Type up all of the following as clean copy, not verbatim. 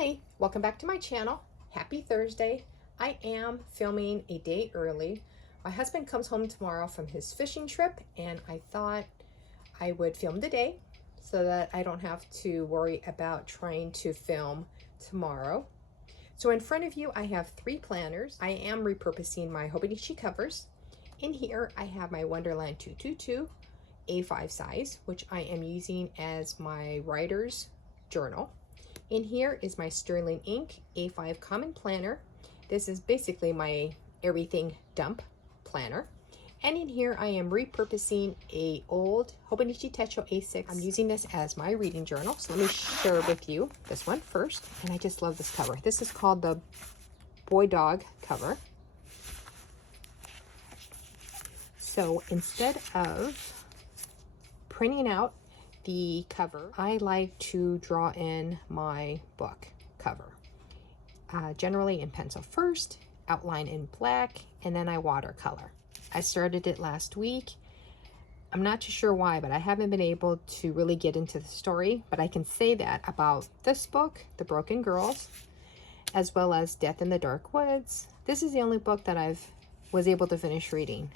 Hi, welcome back to my channel. Happy Thursday. I am filming a day early. My husband comes home tomorrow from his fishing trip and I thought I would film today so that I don't have to worry about trying to film tomorrow. So in front of you I have 3 planners. I am repurposing my Hobonichi covers. In here I have my Wonderland 222 A5 size, which I am using as my writer's journal. In here is my Sterling Ink A5 Common Planner. This is basically my everything dump planner. And in here I am repurposing a old Hobonichi Techo A6. I'm using this as my reading journal. So let me share with you this one first. And I just love this cover. This is called the Boy Dog cover. So instead of printing out the cover, I like to draw in my book cover, generally in pencil first, outline in black, and then I watercolor. I started it last week. I'm not too sure why, but I haven't been able to really get into the story, but I can say that about this book, The Broken Girls, as well as Death in the Dark Woods. This is the only book that I was able to finish reading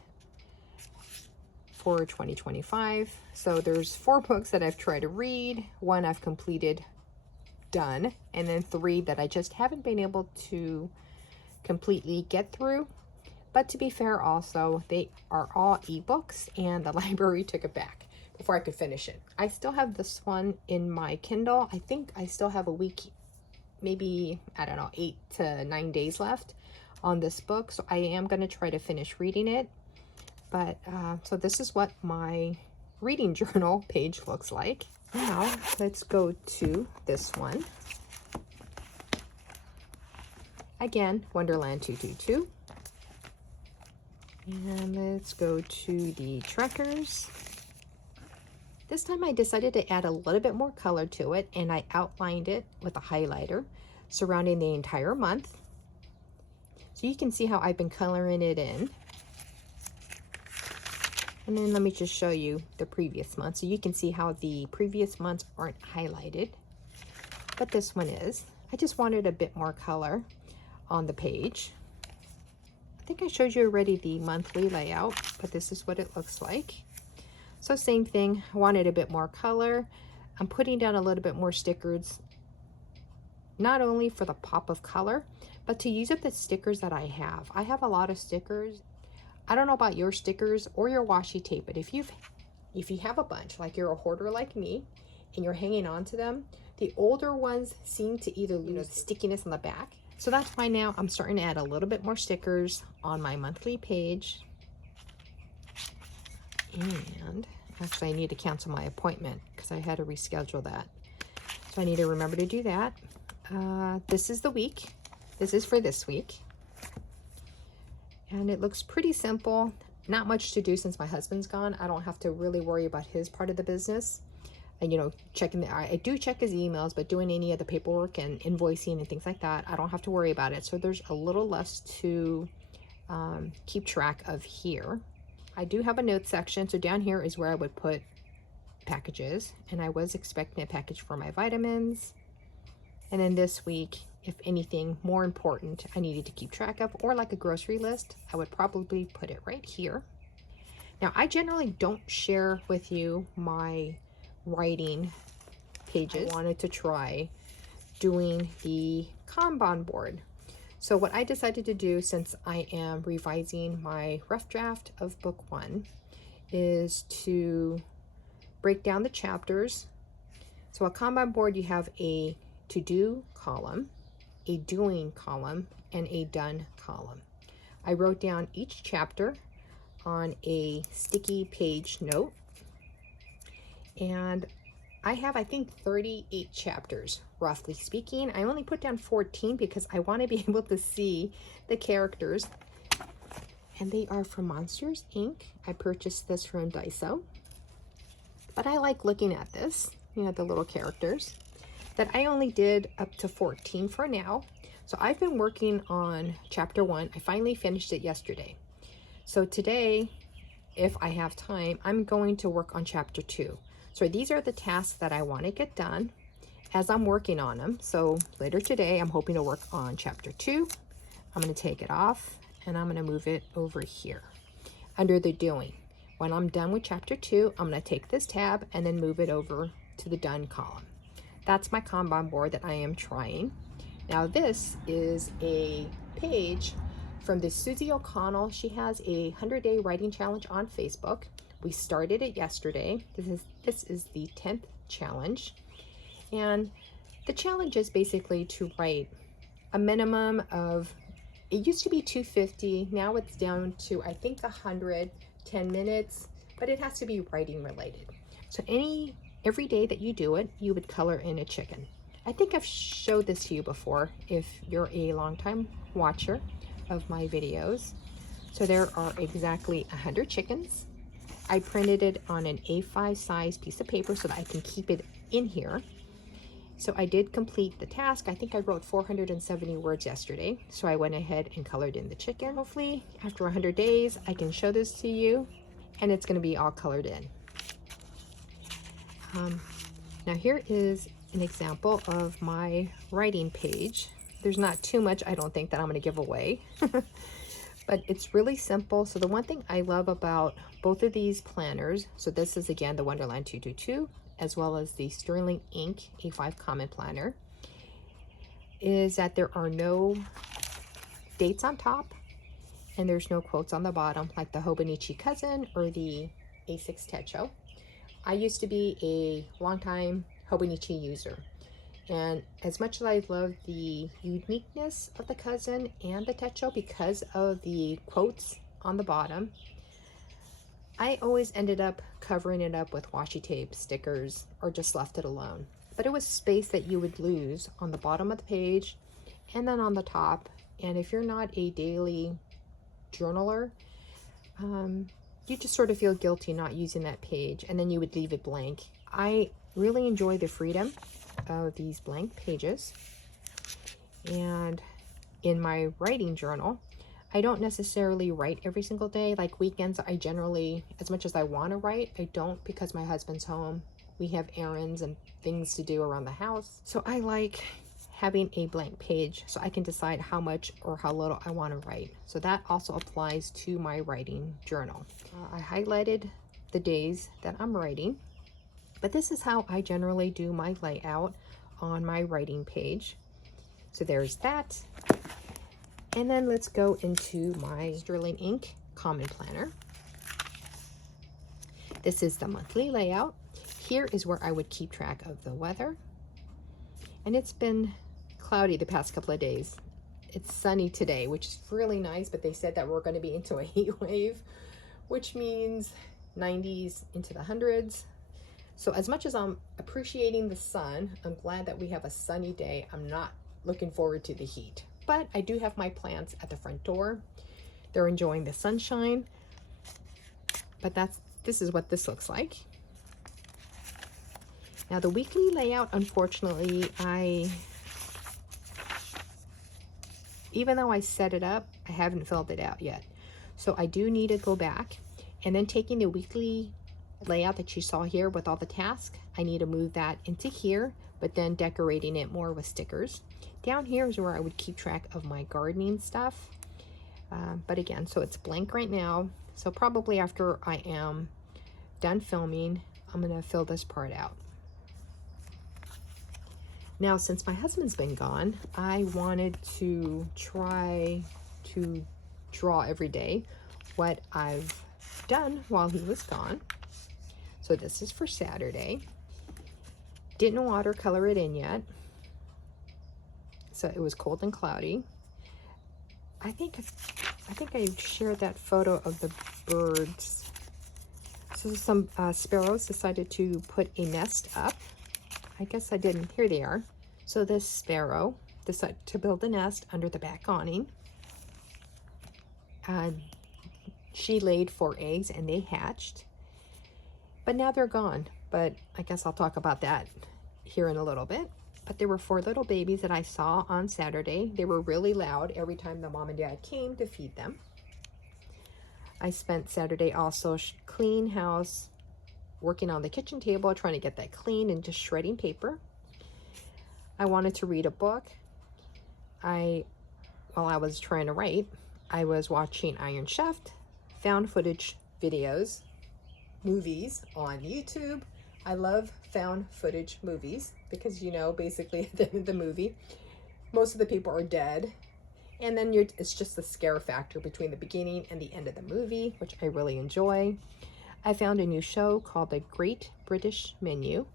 for 2025. So there's 4 books that I've tried to read, 1 I've completed, done, and then 3 that I just haven't been able to completely get through. But to be fair also, they are all ebooks and the library took it back before I could finish it. I still have this one in my Kindle. I think I still have a week, maybe, I don't know, 8 to 9 days left on this book. So I am going to try to finish reading it. But so this is what my reading journal page looks like. Now let's go to this one. Again, Wonderland 222. And let's go to the trackers. This time I decided to add a little bit more color to it, and I outlined it with a highlighter surrounding the entire month. So you can see how I've been coloring it in. And then let me just show you the previous month. So you can see how the previous months aren't highlighted, but this one is. I just wanted a bit more color on the page. I think I showed you already the monthly layout, but this is what it looks like. So same thing, I wanted a bit more color. I'm putting down a little bit more stickers, not only for the pop of color, but to use up the stickers that I have. I have a lot of stickers. I don't know about your stickers or your washi tape, but if you have a bunch, like you're a hoarder like me, and you're hanging on to them, the older ones seem to either lose stickiness on the back. So that's why now I'm starting to add a little bit more stickers on my monthly page. And actually I need to cancel my appointment because I had to reschedule that. So I need to remember to do that. This is the week. This is for this week. And it looks pretty simple. Not much to do since my husband's gone. I don't have to really worry about his part of the business. And you know, I do check his emails, but doing any of the paperwork and invoicing and things like that, I don't have to worry about it. So there's a little less to keep track of here. I do have a notes section. So down here is where I would put packages. And I was expecting a package for my vitamins. And then this week, if anything more important I needed to keep track of, or like a grocery list, I would probably put it right here. Now, I generally don't share with you my writing pages. I wanted to try doing the Kanban board. So what I decided to do, since I am revising my rough draft of book 1, is to break down the chapters. So a Kanban board, you have a to-do column, a doing column, and a done column. I wrote down each chapter on a sticky page note, and I have, I think, 38 chapters, roughly speaking. I only put down 14 because I want to be able to see the characters, and they are from Monsters, Inc. I purchased this from Daiso, but I like looking at this, you know, the little characters. That I only did up to 14 for now. So I've been working on chapter 1. I finally finished it yesterday. So today, if I have time, I'm going to work on chapter 2. So these are the tasks that I want to get done. as I'm working on them. So later today, I'm hoping to work on chapter 2. I'm going to take it off and I'm going to move it over here under the doing. When I'm done with chapter 2, I'm going to take this tab and then move it over to the done column. That's my Kanban board that I am trying. Now this is a page from the Susie O'Connell. She has a 100-day writing challenge on Facebook. We started it yesterday. This is the 10th challenge. And the challenge is basically to write a minimum of, it used to be 250, now it's down to I think 110 minutes, but it has to be writing related. So every day that you do it, you would color in a chicken. I think I've showed this to you before if you're a longtime watcher of my videos. So there are exactly 100 chickens. I printed it on an A5 size piece of paper so that I can keep it in here. So I did complete the task. I think I wrote 470 words yesterday. So I went ahead and colored in the chicken. Hopefully after 100 days, I can show this to you and it's gonna be all colored in. Now here is an example of my writing page. There's not too much, I don't think, that I'm gonna give away. But it's really simple. So the one thing I love about both of these planners, so this is again the Wonderland 222, as well as the Sterling Ink A5 Common Planner, is that there are no dates on top and there's no quotes on the bottom like the Hobonichi Cousin or the A6 Techo. I used to be a longtime Hobonichi user, and as much as I love the uniqueness of the Cousin and the Techo because of the quotes on the bottom, I always ended up covering it up with washi tape, stickers, or just left it alone. But it was space that you would lose on the bottom of the page and then on the top. And if you're not a daily journaler, you just sort of feel guilty not using that page, and then you would leave it blank. I really enjoy the freedom of these blank pages. And in my writing journal, I don't necessarily write every single day. Like weekends, I generally, as much as I want to write, I don't, because my husband's home. We have errands and things to do around the house. So I like having a blank page so I can decide how much or how little I want to write. So that also applies to my writing journal. I highlighted the days that I'm writing, but this is how I generally do my layout on my writing page. So there's that. And then let's go into my Sterling Ink Common Planner. This is the monthly layout. Here is where I would keep track of the weather. And it's been cloudy the past couple of days. It's sunny today, which is really nice, but they said that we're going to be into a heat wave, which means 90s into the hundreds. So as much as I'm appreciating the sun, I'm glad that we have a sunny day. I'm not looking forward to the heat. But I do have my plants at the front door. They're enjoying the sunshine. But this is what this looks like. Now the weekly layout, unfortunately, even though I set it up, I haven't filled it out yet. So I do need to go back, and then taking the weekly layout that you saw here with all the tasks, I need to move that into here, but then decorating it more with stickers. Down here is where I would keep track of my gardening stuff. But again, so it's blank right now. So probably after I am done filming, I'm gonna fill this part out. Now, since my husband's been gone, I wanted to try to draw every day what I've done while he was gone. So this is for Saturday. Didn't watercolor it in yet. So it was cold and cloudy. I think I shared that photo of the birds. So some sparrows decided to put a nest up. I guess I didn't. Here they are. So this sparrow decided to build a nest under the back awning. She laid 4 eggs and they hatched. But now they're gone. But I guess I'll talk about that here in a little bit. But there were 4 little babies that I saw on Saturday. They were really loud every time the mom and dad came to feed them. I spent Saturday also clean house, working on the kitchen table, trying to get that clean and just shredding paper. I wanted to read a book. While I was trying to write, I was watching Iron Chef, found footage videos, movies on YouTube. I love found footage movies because, you know, basically at the end of the movie, most of the people are dead. And then it's just the scare factor between the beginning and the end of the movie, which I really enjoy. I found a new show called The Great British Menu.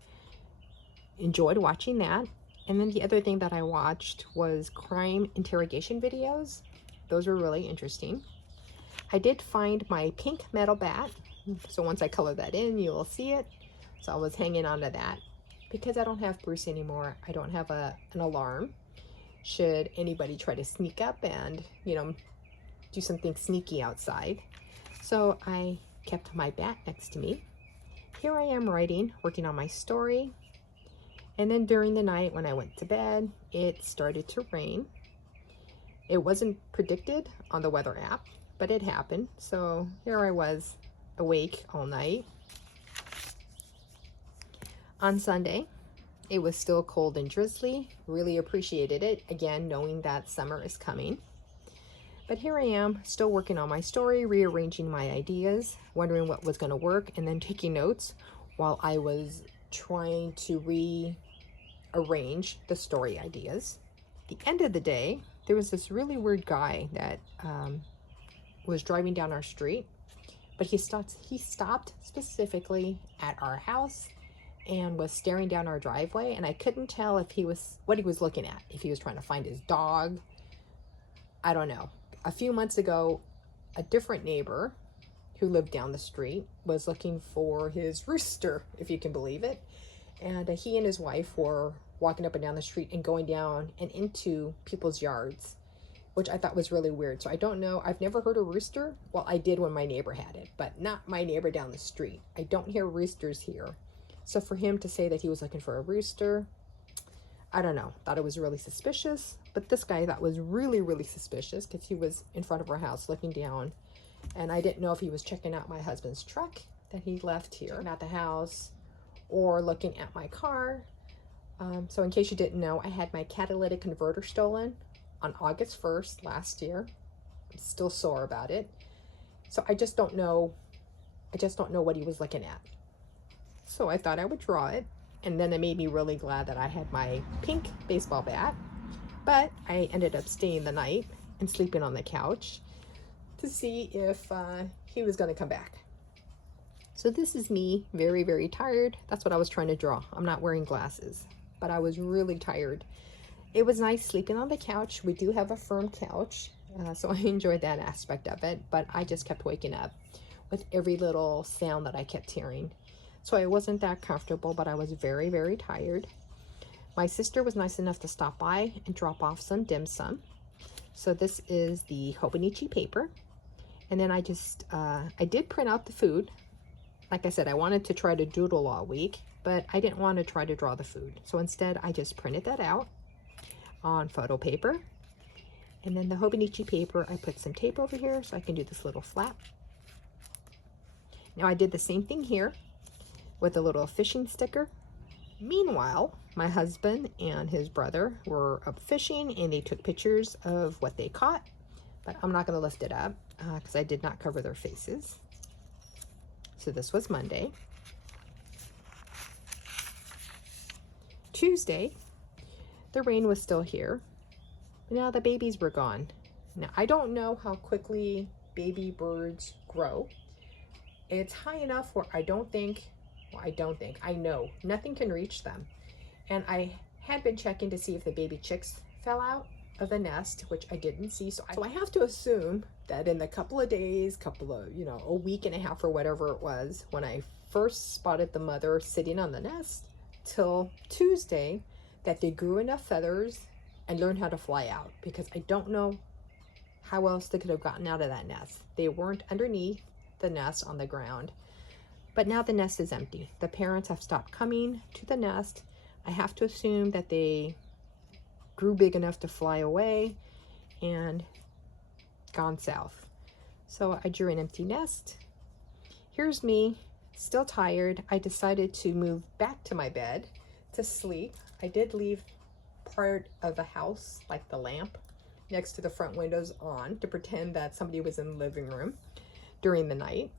Enjoyed watching that. And then the other thing that I watched was crime interrogation videos. Those were really interesting. I did find my pink metal bat. So once I color that in, you will see it. So I was hanging on to that. Because I don't have Bruce anymore, I don't have an alarm. Should anybody try to sneak up and, you know, do something sneaky outside. So I kept my bat next to me. Here I am writing, working on my story. And then during the night when I went to bed, it started to rain. It wasn't predicted on the weather app, but it happened. So here I was awake all night. On Sunday, it was still cold and drizzly. Really appreciated it, again, knowing that summer is coming. But here I am, still working on my story, rearranging my ideas, wondering what was going to work, and then taking notes while I was trying to rearrange the story ideas. At the end of the day, there was this really weird guy that was driving down our street, but he stopped specifically at our house and was staring down our driveway, and I couldn't tell if what he was looking at, if he was trying to find his dog. I don't know. A few months ago, a different neighbor who lived down the street was looking for his rooster, if you can believe it. And he and his wife were walking up and down the street and going down and into people's yards, which I thought was really weird. So I don't know. I've never heard a rooster. Well, I did when my neighbor had it, but not my neighbor down the street. I don't hear roosters here. So for him to say that he was looking for a rooster, I don't know. Thought it was really suspicious. But this guy thought was really, really suspicious because he was in front of our house looking down. And I didn't know if he was checking out my husband's truck that he left here at the house or looking at my car. So in case you didn't know, I had my catalytic converter stolen on August 1st last year. I'm still sore about it. So I just don't know what he was looking at. So I thought I would draw it. And then it made me really glad that I had my pink baseball bat. But I ended up staying the night and sleeping on the couch to see if he was going to come back. So this is me, very, very tired. That's what I was trying to draw. I'm not wearing glasses, but I was really tired. It was nice sleeping on the couch. We do have a firm couch, so I enjoyed that aspect of it, but I just kept waking up with every little sound that I kept hearing. So I wasn't that comfortable, but I was very, very tired. My sister was nice enough to stop by and drop off some dim sum. So this is the Hobonichi paper. And then I did print out the food. Like I said, I wanted to try to doodle all week, but I didn't want to try to draw the food. So instead, I just printed that out on photo paper. And then the Hobonichi paper, I put some tape over here so I can do this little flap. Now I did the same thing here with a little fishing sticker. Meanwhile, my husband and his brother were up fishing and they took pictures of what they caught, but I'm not going to lift it up because I did not cover their faces. So this was Monday. Tuesday, the rain was still here. Now the babies were gone. Now I don't know how quickly baby birds grow. It's high enough where I know nothing can reach them. And I had been checking to see if the baby chicks fell out of the nest, which I didn't see. So I have to assume that in the couple of days, a week and a half or whatever it was, when I first spotted the mother sitting on the nest till Tuesday, that they grew enough feathers and learned how to fly out, because I don't know how else they could have gotten out of that nest. They weren't underneath the nest on the ground. But now the nest is empty. The parents have stopped coming to the nest. I have to assume that they grew big enough to fly away and gone south. So I drew an empty nest. Here's me, still tired. I decided to move back to my bed to sleep. I did leave part of the house, like the lamp next to the front windows on, to pretend that somebody was in the living room during the night.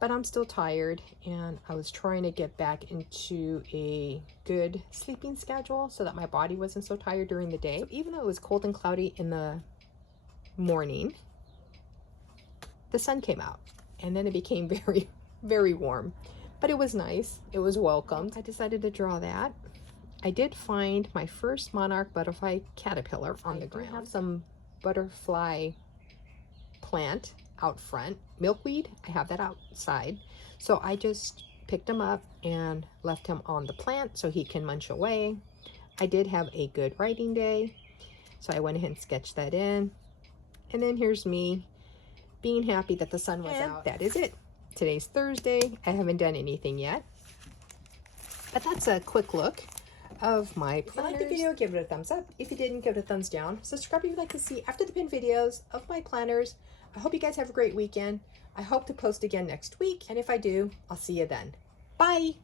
But I'm still tired, and I was trying to get back into a good sleeping schedule so that my body wasn't so tired during the day. So even though it was cold and cloudy in the morning, the sun came out, and then it became very, very warm. But it was nice. It was welcomed. I decided to draw that. I did find my first monarch butterfly caterpillar on the ground. I have some butterfly plant out front. Milkweed, I have that outside. So I just picked him up and left him on the plant so he can munch away. I did have a good writing day, so I went ahead and sketched that in. And then here's me being happy that the sun was out. That is it. Today's Thursday. I haven't done anything yet. But that's a quick look of my planners. If you liked the video, give it a thumbs up. If you didn't, give it a thumbs down. Subscribe if you'd like to see after the pin videos of my planners. I hope you guys have a great weekend. I hope to post again next week. And if I do, I'll see you then. Bye.